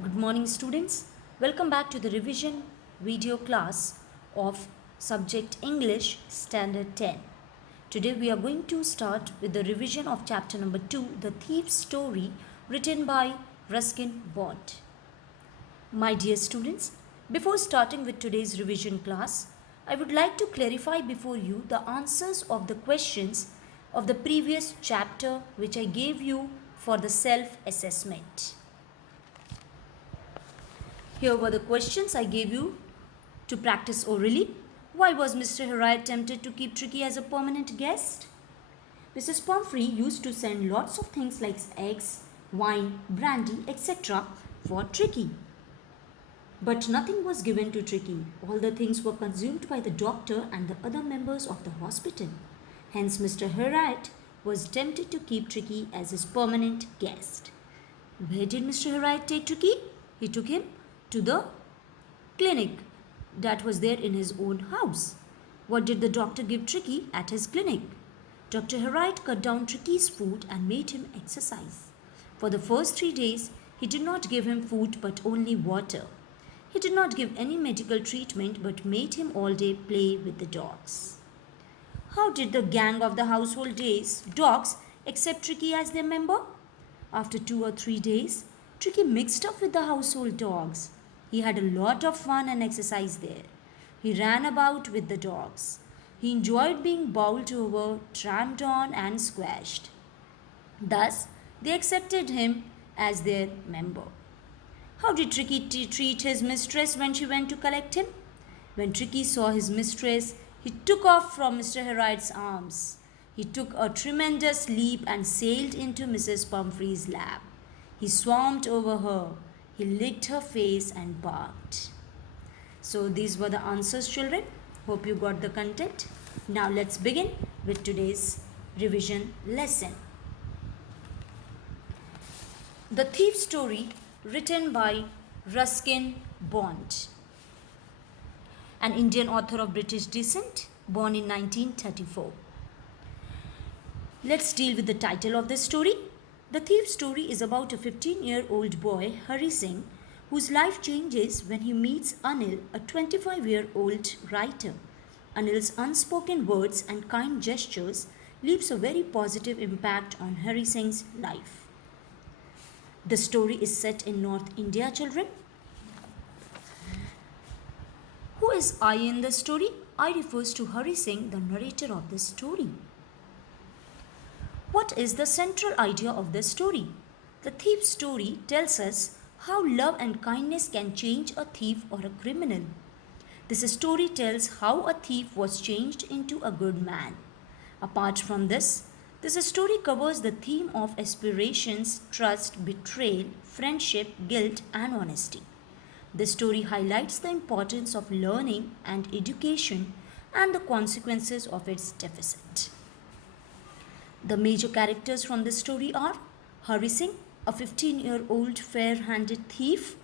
Good morning students. Welcome back to the revision video class of subject English Standard 10. Today we are going to start with the revision of chapter number 2, The Thief's Story, written by Ruskin Bond. My dear students, before starting with today's revision class, I would like to clarify before you the answers of the questions of the previous chapter which I gave you for the self-assessment. Here were the questions I gave you to practice orally. Why was Mr. Harriet tempted to keep Tricky as a permanent guest? Mrs. Pumphrey used to send lots of things like eggs, wine, brandy, etc. for Tricky. But nothing was given to Tricky. All the things were consumed by the doctor and the other members of the hospital. Hence, Mr. Harriet was tempted to keep Tricky as his permanent guest. Where did Mr. Harriet take Tricky? He took him to the clinic that was there in his own house. What did the doctor give Tricky at his clinic? Dr. Harriet cut down Tricky's food and made him exercise. For the first 3 days, he did not give him food but only water. He did not give any medical treatment but made him all day play with the dogs. How did the gang of the household dogs accept Tricky as their member? After 2 or 3 days, Tricky mixed up with the household dogs. He had a lot of fun and exercise there. He ran about with the dogs. He enjoyed being bowled over, tramped on, and squashed. Thus, they accepted him as their member. How did Tricky treat his mistress when she went to collect him? When Tricky saw his mistress, he took off from Mr. Harriet's arms. He took a tremendous leap and sailed into Mrs. Pumphrey's lap. He swarmed over her. He licked her face and barked. So these were the answers, children. Hope you got the content. Now let's begin with today's revision lesson. The Thief Story, written by Ruskin Bond, an Indian author of British descent, born in 1934. Let's deal with the title of this story. The Thief's Story is about a 15-year-old boy, Hari Singh, whose life changes when he meets Anil, a 25-year-old writer. Anil's unspoken words and kind gestures leaves a very positive impact on Hari Singh's life. The story is set in North India, children. Who is I in the story? I refers to Hari Singh, the narrator of this story. What is the central idea of the story? The Thief's Story tells us how love and kindness can change a thief or a criminal. This story tells how a thief was changed into a good man. Apart from this story covers the theme of aspirations, trust, betrayal, friendship, guilt, and honesty. The story highlights the importance of learning and education and the consequences of its deficit. The major characters from this story are Hari Singh, a 15-year-old fair-handed thief,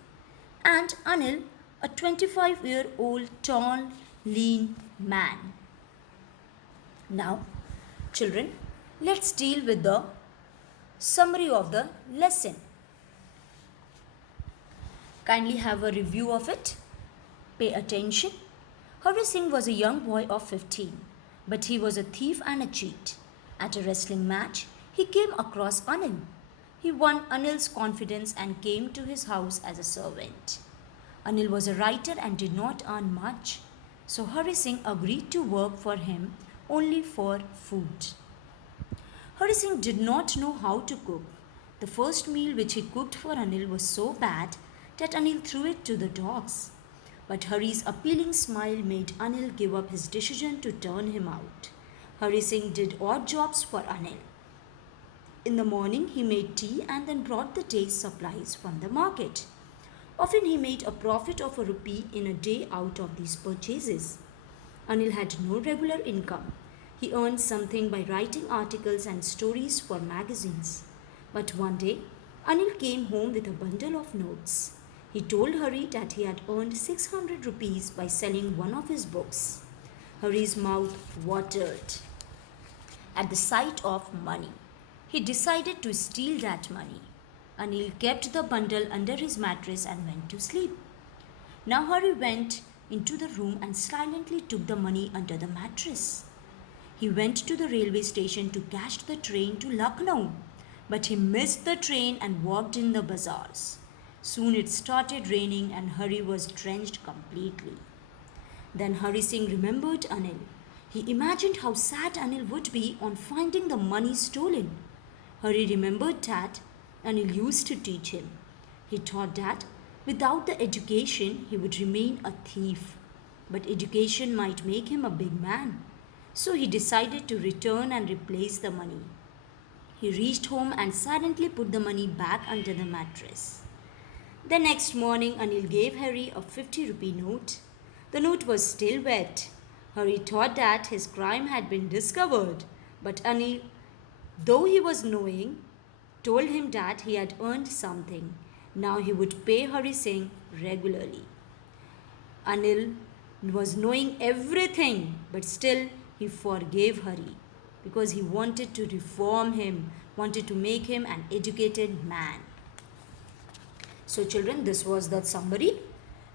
and Anil, a 25-year-old tall, lean man. Now, children, let's deal with the summary of the lesson. Kindly have a review of it. Pay attention. Hari Singh was a young boy of 15, but he was a thief and a cheat. At a wrestling match, he came across Anil. He won Anil's confidence and came to his house as a servant. Anil was a writer and did not earn much, so Hari Singh agreed to work for him only for food. Hari Singh did not know how to cook. The first meal which he cooked for Anil was so bad that Anil threw it to the dogs. But Hari's appealing smile made Anil give up his decision to turn him out. Hari Singh did odd jobs for Anil. In the morning, he made tea and then brought the day's supplies from the market. Often he made a profit of ₹1 in a day out of these purchases. Anil had no regular income. He earned something by writing articles and stories for magazines. But one day, Anil came home with a bundle of notes. He told Hari that he had earned ₹600 by selling one of his books. Hari's mouth watered at the sight of money. He decided to steal that money. Anil kept the bundle under his mattress and went to sleep. Now Hari went into the room and silently took the money under the mattress. He went to the railway station to catch the train to Lucknow, but he missed the train and walked in the bazaars. Soon it started raining and Hari was drenched completely. Then Hari Singh remembered Anil. He imagined how sad Anil would be on finding the money stolen. Hari remembered that Anil used to teach him. He thought that without the education he would remain a thief, but education might make him a big man. So he decided to return and replace the money. He reached home and silently put the money back under the mattress. The next morning, Anil gave Hari a 50 rupee note. The note was still wet. Hari thought that his crime had been discovered, but Anil, though he was knowing, told him that he had earned something. Now he would pay Hari Singh regularly. Anil was knowing everything, but still he forgave Hari because he wanted to reform him, wanted to make him an educated man. So children, this was the summary.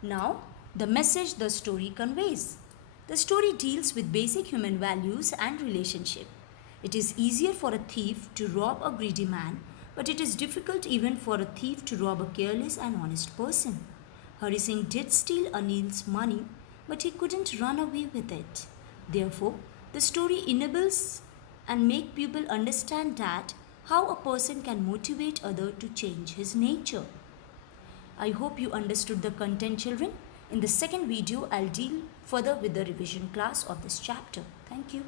Now, the message the story conveys. The story deals with basic human values and relationship. It is easier for a thief to rob a greedy man, but it is difficult even for a thief to rob a careless and honest person. Hari Singh did steal Anil's money, but he couldn't run away with it. Therefore, the story enables and make people understand that how a person can motivate other to change his nature. I hope you understood the content, children. In the second video, I'll deal further with the revision class of this chapter. Thank you.